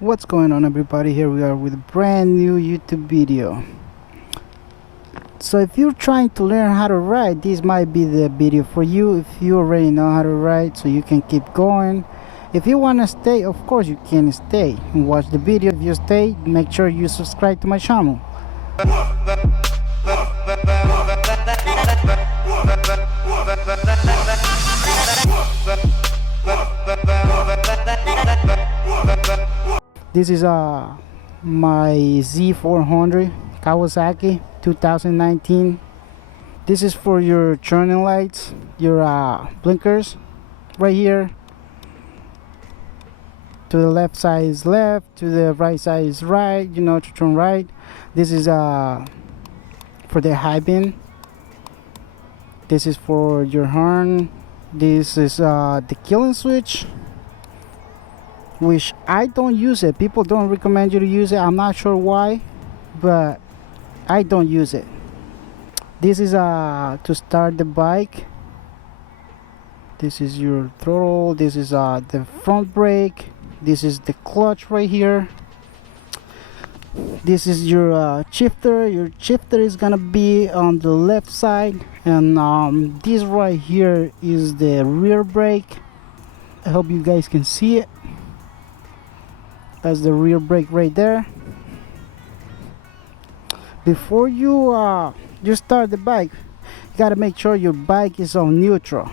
What's going on, everybody? Here we are with a brand new YouTube video. So if you're trying to learn how to ride, this might be the video for you. If you already know how to ride, so you can keep going. If you want to stay, of course you can stay and watch the video. If you stay, make sure you subscribe to my channel. This is my Z400 Kawasaki 2019. This is for your turning lights, your blinkers right here. To the left side is left, to the right side is right, you know, to turn right. This is for the high beam. This is for your horn. This is the killing switch, which I don't use it. People don't recommend you to use it. I'm not sure why, but I don't use it. This is to start the bike. This is your throttle. This is the front brake. This is the clutch right here. This is your shifter. Your shifter is gonna be on the left side, and this right here is the rear brake. I hope you guys can see it. That's the rear brake right there. Before you start the bike, you gotta make sure your bike is on neutral.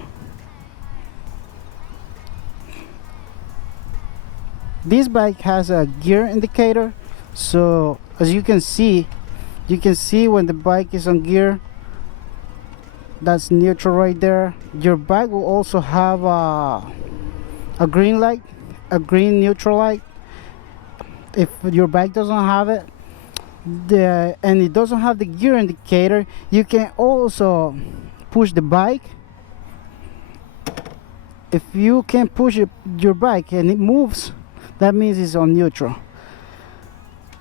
This bike has a gear indicator, so as you can see when the bike is on gear. That's neutral right there. Your bike will also have a green light, a green neutral light. If your bike doesn't have it, and it doesn't have the gear indicator, you can also push the bike. If you can push your bike and it moves, that means it's on neutral.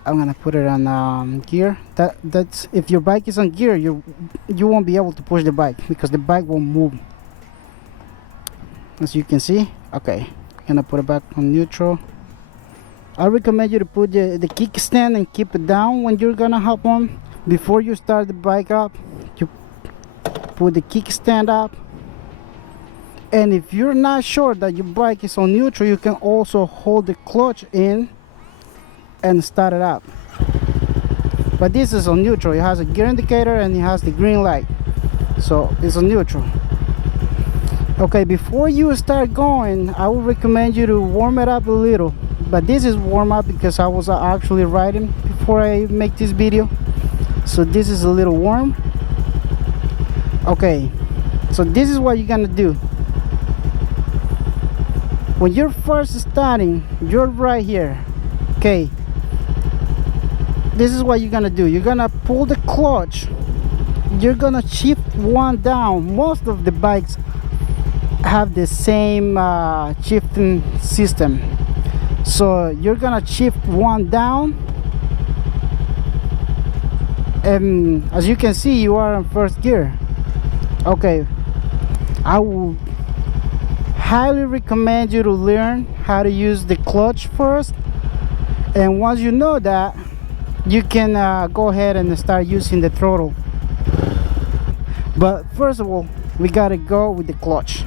I'm gonna put it on gear. That's if your bike is on gear, you won't be able to push the bike because the bike won't move. As you can see, okay, I'm gonna put it back on neutral. I recommend you to put the kickstand and keep it down when you're gonna hop on. Before you start the bike up, you put the kickstand up. And if you're not sure that your bike is on neutral, you can also hold the clutch in and start it up. But this is on neutral. It has a gear indicator and it has the green light, so it's on neutral. Okay, before you start going, I would recommend you to warm it up a little. But this is warm up because I was actually riding before I make this video, so this is a little warm. Okay, so this is what you're gonna do. When you're first starting, you're right here. Okay, this is what you're gonna do. You're gonna pull the clutch. You're gonna shift one down. Most of the bikes have the same shifting system. So you're gonna shift one down, and as you can see, you are in first gear. Okay, I will highly recommend you to learn how to use the clutch first, and once you know that, you can go ahead and start using the throttle. But first of all, we gotta go with the clutch.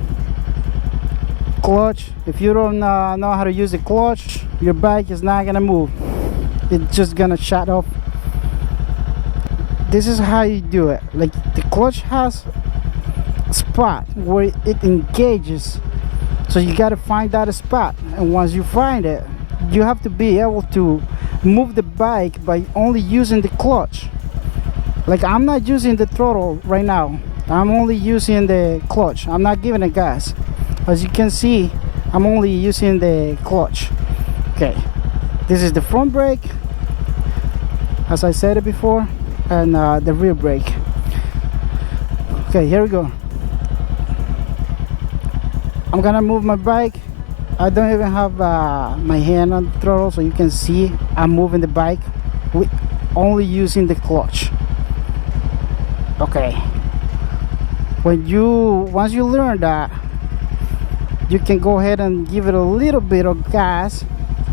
If you don't know how to use the clutch, your bike is not gonna move. It's just gonna shut off. This is how you do it. Like, the clutch has a spot where it engages, so you gotta find that spot, and once you find it, you have to be able to move the bike by only using the clutch. Like, I'm not using the throttle right now, I'm only using the clutch. I'm not giving it gas. As you can see, I'm only using the clutch. Okay, this is the front brake, as I said it before, and the rear brake. Okay, here we go. I'm gonna move my bike. I don't even have my hand on the throttle, so you can see I'm moving the bike with only using the clutch. Okay, once you learn that, you can go ahead and give it a little bit of gas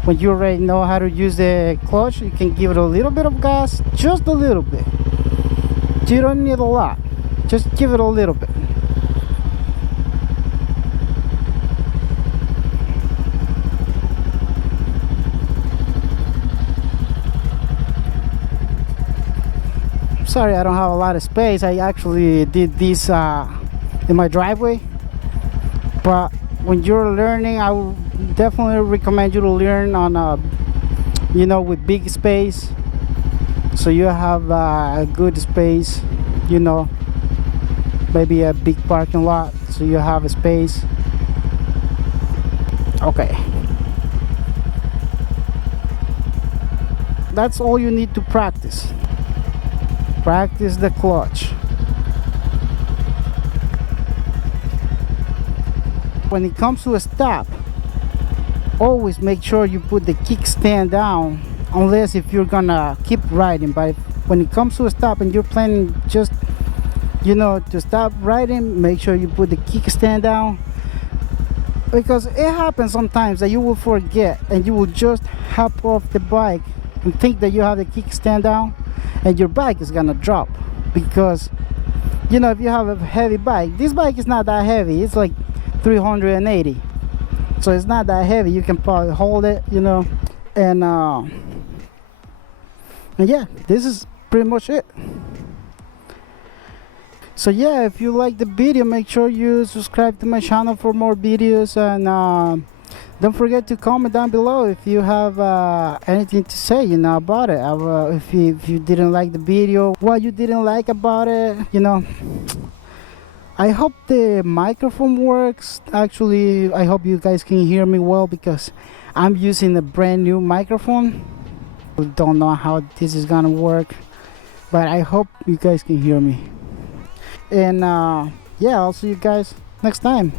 when you already know how to use the clutch, you can give it a little bit of gas, just a little bit. You don't need a lot, just give it a little bit. Sorry, I don't have a lot of space. I actually did this in my driveway, but when you're learning, I would definitely recommend you to learn on with big space, so you have a good space, maybe a big parking lot, so you have a space. Okay, that's all you need to practice the clutch. When it comes to a stop, always make sure you put the kickstand down, unless if you're gonna keep riding. But when it comes to a stop and you're planning just to stop riding, make sure you put the kickstand down, because it happens sometimes that you will forget and you will just hop off the bike and think that you have the kickstand down, and your bike is gonna drop. Because if you have a heavy bike, this bike is not that heavy, it's like 380, so it's not that heavy. You can probably hold it, and yeah, this is pretty much it. So yeah, if you like the video, make sure you subscribe to my channel for more videos, and don't forget to comment down below if you have anything to say about it. If you didn't like the video, what you didn't like about it. I hope the microphone works. Actually, I hope you guys can hear me well, because I'm using a brand new microphone. Don't know how this is gonna work, but I hope you guys can hear me. And yeah, I'll see you guys next time.